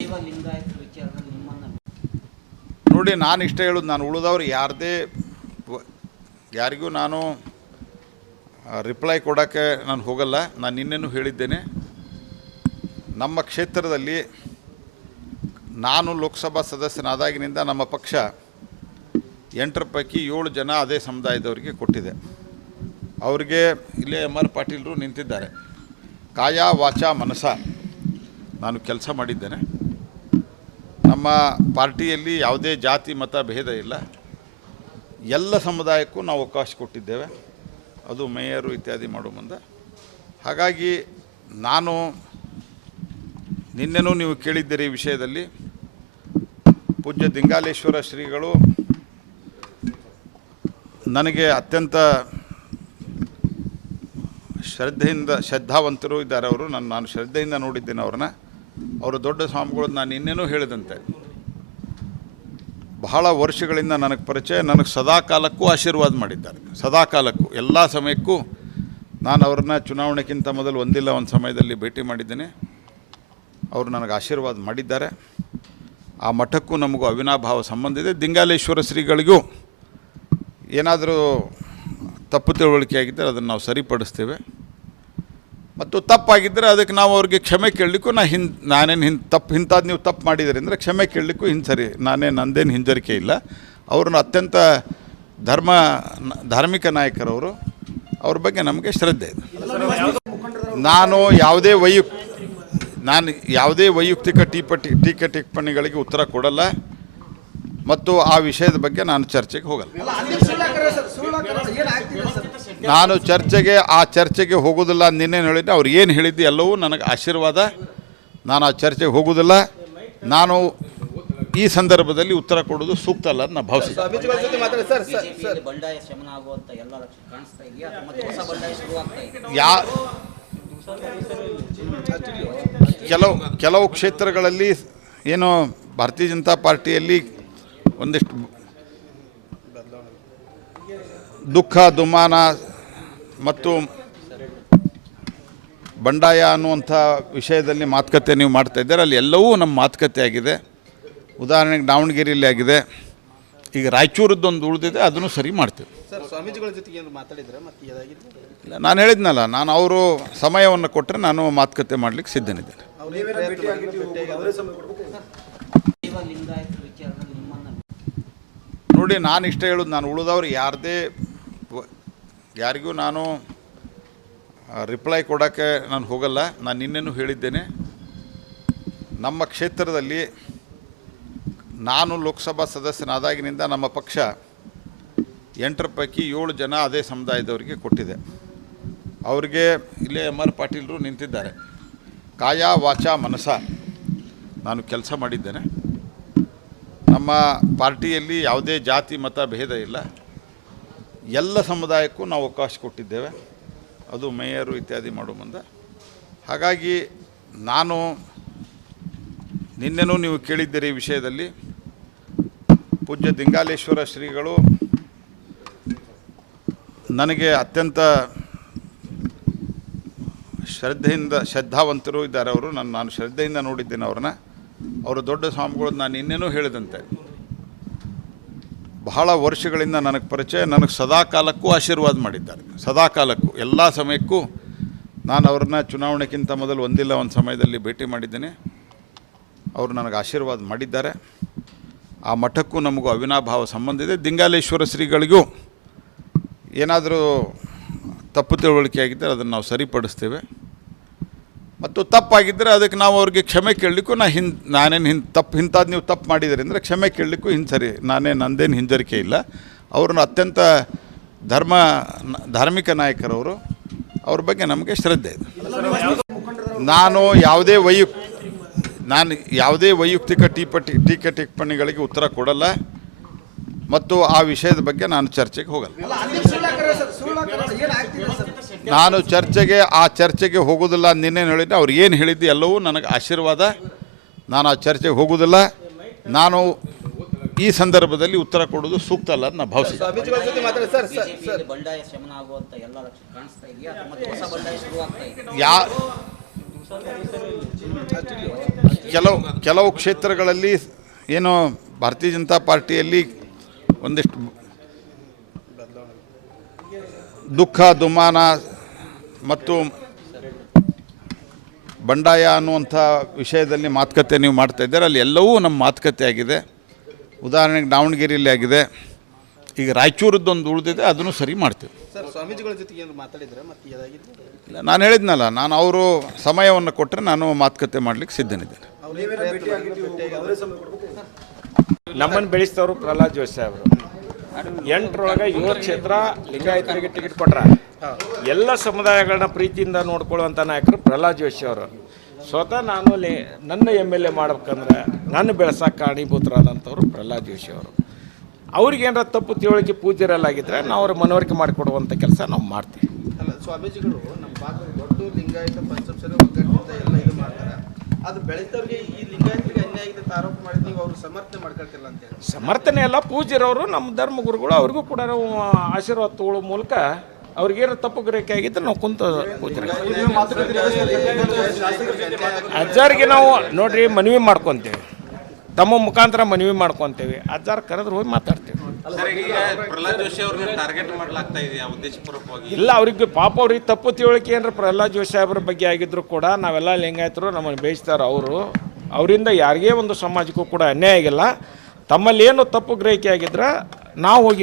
ಲಿಂಗಾಯತರ ವಿಚಾರದಲ್ಲಿ ನಿಮ್ಮನ್ನು ನೋಡಿ, ನಾನು ಇಷ್ಟ ಹೇಳೋದು, ನಾನು ಉಳಿದವ್ರು ಯಾರಿಗೂ ನಾನು ರಿಪ್ಲೈ ಕೊಡೋಕ್ಕೆ ನಾನು ಹೋಗಲ್ಲ. ನಾನು ನಿನ್ನೆನೂ ಹೇಳಿದ್ದೇನೆ, ನಮ್ಮ ಕ್ಷೇತ್ರದಲ್ಲಿ ನಾನು ಲೋಕಸಭಾ ಸದಸ್ಯನಾದಾಗಿನಿಂದ ನಮ್ಮ ಪಕ್ಷ 8 ಪೈಕಿ 7 ಜನ ಅದೇ ಸಮುದಾಯದವರಿಗೆ ಕೊಟ್ಟಿದೆ. ಅವರಿಗೆ ಇಲ್ಲೇ MR ಪಾಟೀಲರು ನಿಂತಿದ್ದಾರೆ. ಕಾಯ ವಾಚ ಮನಸ ನಾನು ಕೆಲಸ ಮಾಡಿದ್ದೇನೆ. ನಮ್ಮ ಪಾರ್ಟಿಯಲ್ಲಿ ಯಾವುದೇ ಜಾತಿ ಮತ ಭೇದ ಇಲ್ಲ, ಎಲ್ಲ ಸಮುದಾಯಕ್ಕೂ ನಾವು ಅವಕಾಶ ಕೊಟ್ಟಿದ್ದೇವೆ, ಅದು ಮೇಯರು ಇತ್ಯಾದಿ ಮಾಡೋ ಮುಂದೆ. ಹಾಗಾಗಿ ನಾನು ನಿನ್ನೆನೂ ನೀವು ಕೇಳಿದ್ದೀರಿ ಈ ವಿಷಯದಲ್ಲಿ, ಪೂಜ್ಯ ದಿಂಗಾಲೇಶ್ವರ ಶ್ರೀಗಳು ನನಗೆ ಅತ್ಯಂತ ಶ್ರದ್ಧಾವಂತರು ಇದ್ದಾರೆ. ಅವರು ನಾನು ಶ್ರದ್ಧೆಯಿಂದ ನೋಡಿದ್ದೇನೆ ಅವ್ರನ್ನ. ಅವರು ದೊಡ್ಡ ಸ್ವಾಮಿಗಳು. ನಾನು ನಿನ್ನೆನೂ ಹೇಳಿದಂತೆ ಬಹಳ ವರ್ಷಗಳಿಂದ ನನಗೆ ಪರಿಚಯ, ನನಗೆ ಸದಾಕಾಲಕ್ಕೂ ಆಶೀರ್ವಾದ ಮಾಡಿದ್ದಾರೆ. ಸದಾಕಾಲಕ್ಕೂ ಎಲ್ಲ ಸಮಯಕ್ಕೂ ನಾನು ಅವ್ರನ್ನ ಚುನಾವಣೆಗಿಂತ ಮೊದಲು ಒಂದಿಲ್ಲ ಒಂದು ಸಮಯದಲ್ಲಿ ಭೇಟಿ ಮಾಡಿದ್ದೇನೆ. ಅವರು ನನಗೆ ಆಶೀರ್ವಾದ ಮಾಡಿದ್ದಾರೆ. ಆ ಮಠಕ್ಕೂ ನಮಗೂ ಅವಿನಾಭಾವ ಸಂಬಂಧ ಇದೆ. ದಿಂಗಾಲೇಶ್ವರ ಶ್ರೀಗಳಿಗೂ ಏನಾದರೂ ತಪ್ಪು ತಿಳುವಳಿಕೆ ಆಗಿದ್ದರೆ ಅದನ್ನು ನಾವು ಸರಿಪಡಿಸ್ತೇವೆ, ಮತ್ತು ತಪ್ಪಾಗಿದ್ದರೆ ಅದಕ್ಕೆ ನಾವು ಅವ್ರಿಗೆ ಕ್ಷಮೆ ಕೇಳಲಿಕ್ಕೂ ನಾನೇನು ಇಂಥದ್ದು ನೀವು ತಪ್ಪು ಮಾಡಿದ್ದೀರಿ ಅಂದರೆ ಕ್ಷಮೆ ಕೇಳಲಿಕ್ಕೂ ನಂದೇನು ಹಿಂಜರಿಕೆ ಇಲ್ಲ. ಅವ್ರನ್ನ ಅತ್ಯಂತ ಧಾರ್ಮಿಕ ನಾಯಕರವರು, ಅವ್ರ ಬಗ್ಗೆ ನಮಗೆ ಶ್ರದ್ಧೆ ಇದೆ. ನಾನು ಯಾವುದೇ ವೈಯಕ್ತಿಕ ಟೀಕೆ ಟಿಪ್ಪಣಿಗಳಿಗೆ ಉತ್ತರ ಕೊಡಲ್ಲ, ಮತ್ತು ಆ ವಿಷಯದ ಬಗ್ಗೆ ನಾನು ಚರ್ಚೆಗೆ ಹೋಗಲ್ಲ. ನಾನು ಚರ್ಚೆಗೆ ಹೋಗೋದಿಲ್ಲ. ನಿನ್ನೆ ಹೇಳಿದ್ದೆ, ಅವ್ರು ಏನು ಹೇಳಿದ್ದು ಎಲ್ಲವೂ ನನಗೆ ಆಶೀರ್ವಾದ. ನಾನು ಆ ಚರ್ಚೆಗೆ ಹೋಗೋದಿಲ್ಲ. ನಾನು ಈ ಸಂದರ್ಭದಲ್ಲಿ ಉತ್ತರ ಕೊಡೋದು ಸೂಕ್ತ ಅಲ್ಲ ಅಂತ ನಾನು ಭಾವಿಸ್ತೀನಿ. ಕೆಲವು ಕ್ಷೇತ್ರಗಳಲ್ಲಿ ಏನೋ ಭಾರತೀಯ ಜನತಾ ಪಾರ್ಟಿಯಲ್ಲಿ ಒಂದಿಷ್ಟು ದುಃಖ ದುಮ್ಮಾನ ಮತ್ತು ಬಂಡಾಯ ಅನ್ನುವಂಥ ವಿಷಯದಲ್ಲಿ ಮಾತುಕತೆ ನೀವು ಮಾಡ್ತಾ ಇದ್ದಾರೆ. ಅಲ್ಲಿ ಎಲ್ಲವೂ ನಮ್ಮ ಮಾತುಕತೆ ಆಗಿದೆ. ಉದಾಹರಣೆಗೆ ದಾವಣಗೆರೆಯಲ್ಲಿ ಆಗಿದೆ, ಈಗ ರಾಯಚೂರದ್ದೊಂದು ಉಳಿದಿದೆ, ಅದನ್ನು ಸರಿ ಮಾಡ್ತೀವಿ. ಸ್ವಾಮೀಜಿಗಳ ಜೊತೆಗೆ ಮಾತಾಡಿದ್ರೆ ಇಲ್ಲ, ನಾನು ಹೇಳಿದ್ನಲ್ಲ, ನಾನು ಅವರು ಸಮಯವನ್ನು ಕೊಟ್ಟರೆ ನಾನು ಮಾತುಕತೆ ಮಾಡಲಿಕ್ಕೆ ಸಿದ್ಧನಿದ್ದೇನೆ. ಲಿಂಗಾಯತರ ವಿಚಾರದಲ್ಲಿ ನಿಮ್ಮನ್ನು ನೋಡಿ, ನಾನು ಇಷ್ಟ ಹೇಳೋದು, ನಾನು ಉಳಿದವ್ರು ಯಾರಿಗೂ ನಾನು ರಿಪ್ಲೈ ಕೊಡೋಕ್ಕೆ ನಾನು ಹೋಗಲ್ಲ. ನಾನು ನಿನ್ನೆನೂ ಹೇಳಿದ್ದೇನೆ, ನಮ್ಮ ಕ್ಷೇತ್ರದಲ್ಲಿ ನಾನು ಲೋಕಸಭಾ ಸದಸ್ಯನಾದಾಗಿನಿಂದ ನಮ್ಮ ಪಕ್ಷ 8 ಪೈಕಿ 7 ಜನ ಅದೇ ಸಮುದಾಯದವರಿಗೆ ಕೊಟ್ಟಿದೆ. ಅವರಿಗೆ ಇಲ್ಲೇ MR ಪಾಟೀಲರು ನಿಂತಿದ್ದಾರೆ. ಕಾಯ ವಾಚ ಮನಸ ನಾನು ಕೆಲಸ ಮಾಡಿದ್ದೇನೆ. ನಮ್ಮ ಪಾರ್ಟಿಯಲ್ಲಿ ಯಾವುದೇ ಜಾತಿ ಮತ ಭೇದ ಇಲ್ಲ, ಎಲ್ಲ ಸಮುದಾಯಕ್ಕೂ ನಾವು ಅವಕಾಶ ಕೊಟ್ಟಿದ್ದೇವೆ, ಅದು ಮೇಯರು ಇತ್ಯಾದಿ ಮಾಡೋ ಮುಂದೆ. ಹಾಗಾಗಿ ನಾನು ನಿನ್ನೆನೂ ನೀವು ಕೇಳಿದ್ದೀರಿ ಈ ವಿಷಯದಲ್ಲಿ, ಪೂಜ್ಯ ದಿಂಗಾಲೇಶ್ವರ ಶ್ರೀಗಳು ನನಗೆ ಅತ್ಯಂತ ಶ್ರದ್ಧಾವಂತರು ಇದ್ದಾರೆ. ಅವರು ನಾನು ಶ್ರದ್ಧೆಯಿಂದ ನೋಡಿದ್ದೇನೆ ಅವ್ರನ್ನ. ಅವರು ದೊಡ್ಡ ಸ್ವಾಮಿಗಳು. ನಾನು ನಿನ್ನೆನೂ ಹೇಳಿದಂತೆ ಬಹಳ ವರ್ಷಗಳಿಂದ ನನಗೆ ಪರಿಚಯ, ನನಗೆ ಸದಾಕಾಲಕ್ಕೂ ಆಶೀರ್ವಾದ ಮಾಡಿದ್ದಾರೆ. ಸದಾಕಾಲಕ್ಕೂ ಎಲ್ಲ ಸಮಯಕ್ಕೂ ನಾನು ಅವ್ರನ್ನ ಚುನಾವಣೆಗಿಂತ ಮೊದಲು ಒಂದಿಲ್ಲ ಒಂದು ಸಮಯದಲ್ಲಿ ಭೇಟಿ ಮಾಡಿದ್ದೇನೆ. ಅವರು ನನಗೆ ಆಶೀರ್ವಾದ ಮಾಡಿದ್ದಾರೆ. ಆ ಮಠಕ್ಕೂ ನಮಗೂ ಅವಿನಾಭಾವ ಸಂಬಂಧ ಇದೆ. ದಿಂಗಾಲೇಶ್ವರ ಶ್ರೀಗಳಿಗೂ ಏನಾದರೂ ತಪ್ಪು ತಿಳುವಳಿಕೆ ಆಗಿದ್ದರೆ ಅದನ್ನು ನಾವು ಸರಿಪಡಿಸ್ತೇವೆ, ಮತ್ತು ತಪ್ಪಾಗಿದ್ದರೆ ಅದಕ್ಕೆ ನಾವು ಅವ್ರಿಗೆ ಕ್ಷಮೆ ಕೇಳಲಿಕ್ಕೂ ನಾನೇನು ಇಂಥದ್ದು ನೀವು ತಪ್ಪು ಮಾಡಿದ್ದೀರಿ ಅಂದರೆ ಕ್ಷಮೆ ಕೇಳಲಿಕ್ಕೂ ನಂದೇನು ಹಿಂಜರಿಕೆ ಇಲ್ಲ. ಅವ್ರನ್ನ ಅತ್ಯಂತ ಧಾರ್ಮಿಕ ನಾಯಕರವರು, ಅವ್ರ ಬಗ್ಗೆ ನಮಗೆ ಶ್ರದ್ಧೆ ಇದೆ. ನಾನು ಯಾವುದೇ ವೈಯಕ್ತಿಕ ಟೀಕೆ ಟಿಪ್ಪಣಿಗಳಿಗೆ ಉತ್ತರ ಕೊಡಲ್ಲ, ಮತ್ತು ಆ ವಿಷಯದ ಬಗ್ಗೆ ನಾನು ಚರ್ಚೆಗೆ ಹೋಗಲ್ಲ. ನಾನು ಚರ್ಚೆಗೆ ಹೋಗೋದಿಲ್ಲ. ನಿನ್ನೆ ಹೇಳಿದ್ದೆ, ಅವ್ರು ಏನು ಹೇಳಿದ್ದು ಎಲ್ಲವೂ ನನಗೆ ಆಶೀರ್ವಾದ. ನಾನು ಆ ಚರ್ಚೆಗೆ ಹೋಗೋದಿಲ್ಲ. ನಾನು ಈ ಸಂದರ್ಭದಲ್ಲಿ ಉತ್ತರ ಕೊಡೋದು ಸೂಕ್ತ ಅಲ್ಲ ಅಂತ ನಾನು ಭಾವಿಸ್ತೀನಿ. ಕೆಲವು ಕ್ಷೇತ್ರಗಳಲ್ಲಿ ಏನು ಭಾರತೀಯ ಜನತಾ ಪಾರ್ಟಿಯಲ್ಲಿ ಒಂದಿಷ್ಟು ದುಃಖ ದುಮ್ಮಾನ ಮತ್ತು ಬಂಡಾಯ ಅನ್ನುವಂಥ ವಿಷಯದಲ್ಲಿ ಮಾತುಕತೆ ನೀವು ಮಾಡ್ತಾ ಇದ್ದಾರೆ. ಅಲ್ಲಿ ಎಲ್ಲವೂ ನಮ್ಮ ಮಾತುಕತೆ ಆಗಿದೆ. ಉದಾಹರಣೆಗೆ ದಾವಣಗೆರೆಯಲ್ಲಿ ಆಗಿದೆ. ಈಗ ರಾಯಚೂರದ್ದೊಂದು ಉಳಿದಿದೆ, ಅದನ್ನು ಸರಿ ಮಾಡ್ತೀವಿ. ಸರ್, ಸ್ವಾಮೀಜಿಗಳ ಜೊತೆಗೆ ಏನು ಮಾತಾಡಿದ್ರೆ ಮತ್ತೆ ಏನಾಗಿತ್ತು? ಇಲ್ಲ, ನಾನು ಹೇಳಿದ್ನಲ್ಲ, ನಾನು ಅವರು ಸಮಯವನ್ನು ಕೊಟ್ಟರೆ ನಾನು ಮಾತುಕತೆ ಮಾಡಲಿಕ್ಕೆ ಸಿದ್ಧನಿದ್ದೇನೆ. ನಮ್ಮನ್ನು ಬೆಳೆಸಿದವರು ಪ್ರಹ್ಲಾದ್ ಜೋಶಿ ಅವರು 8ರೊಳಗೆ 7 ಕ್ಷೇತ್ರ ಲಿಂಗಾಯತರಿಗೆ ಟಿಕೆಟ್ ಕೊಟ್ರ. ಎಲ್ಲ ಸಮುದಾಯಗಳನ್ನ ಪ್ರೀತಿಯಿಂದ ನೋಡ್ಕೊಳ್ಳುವಂಥ ನಾಯಕರು ಪ್ರಹ್ಲಾದ್ ಜೋಶಿ ಅವರು. ಸ್ವತಃ ನಾನು ನನ್ನ MLA ಮಾಡ್ಬೇಕಂದ್ರೆ ನನ್ನ ಬೆಳೆಸೋಕೆ ಕಾರಣೀಭೂತರಾದಂಥವ್ರು ಪ್ರಹ್ಲಾದ್ ಜೋಶಿ ಅವರು. ಅವ್ರಿಗೇನಾರ ತಪ್ಪು ತಿಳುವಳಿಕೆ ಪೂಜ್ಯರಲ್ಲಾಗಿದ್ದರೆ ನಾವು ಅವ್ರ ಮನವರಿಕೆ ಮಾಡಿಕೊಡುವಂಥ ಕೆಲಸ ನಾವು ಮಾಡ್ತೀವಿ. ಅಲ್ಲ, ಸ್ವಾಮೀಜಿಗಳು ನಮ್ಮ ಭಾಗದ ದೊಡ್ಡ ಲಿಂಗಾಯತ ಪಂಚಮಸಾಲಿ ಒಗ್ಗಟ್ಟಿನಿಂದ ಎಲ್ಲ ಇದು ಮಾಡ್ತಾರೆ. ಅದು ಬೆಳೆದವ್ರಿಗೆ ಈ ಲಿಂಗಾಯತರಿಗೆ ಅನ್ಯಾಯ ಆಗಿದೆ ಅಂತ ಆರೋಪ ಮಾಡಿದ್ ನೀವು ಅವರು ಸಮರ್ಥನೆ ಮಾಡ್ಕೊಳ್ತಿಲ್ಲ ಅಂತೇಳಿ. ಸಮರ್ಥನೆ ಎಲ್ಲ ಪೂಜ್ಯರವರು ನಮ್ಮ ಧರ್ಮಗುರುಗಳು, ಅವ್ರಿಗೂ ಕೂಡ ನಾವು ಆಶೀರ್ವಾದ ತಗೊಳ್ಳೋ ಮೂಲಕ ಅವ್ರಿಗೇನು ತಪ್ಪು ಗ್ರಹಿಕೆ ಆಗಿದ್ದರೆ ನಾವು ಕುಂತು ಪೂಜ್ಯರ ಅಜ್ಜಾರಿಗೆ ನಾವು ನೋಡ್ರಿ ಮನವಿ ಮಾಡ್ಕೊತೇವೆ, ತಮ್ಮ ಮುಖಾಂತರ ಮನವಿ ಮಾಡ್ಕೊತೇವೆ. ಅಜ್ಜಾರು ಕರೆದ್ರೆ ಹೋಗಿ ಮಾತಾಡ್ತೇವೆ. ಪ್ರಹ್ಲಾದ್ ಜೋಶಿ ಅವ್ರನ್ನ ಟಾರ್ಗೆಟ್ ಮಾಡಲಾಗ್ತಾ ಇದೆಯಾ ಉದ್ದೇಶಪೂರ್ವಕವಾಗಿ? ಇಲ್ಲ, ಅವ್ರಿಗೆ ಪಾಪ ಅವ್ರಿಗೆ ತಪ್ಪು ತಿಳುವಳಿಕೆ ಏನಾರ ಪ್ರಹ್ಲಾದ್ ಜೋಶಿ ಅವ್ರ ಬಗ್ಗೆ ಆಗಿದ್ರು ಕೂಡ ನಾವೆಲ್ಲ ಲಿಂಗಾಯತರು ನಮ್ಮನ್ನು ಬೇಯಿಸ್ತಾರೆ. ಅವರಿಂದ ಯಾರಿಗೇ ಒಂದು ಸಮಾಜಕ್ಕೂ ಕೂಡ ಅನ್ಯಾಯ ಆಗಿಲ್ಲ. ತಮ್ಮಲ್ಲಿ ಏನು ತಪ್ಪು ಗ್ರಹಿಕೆ ಆಗಿದ್ರೆ ನಾವು ಹೋಗಿ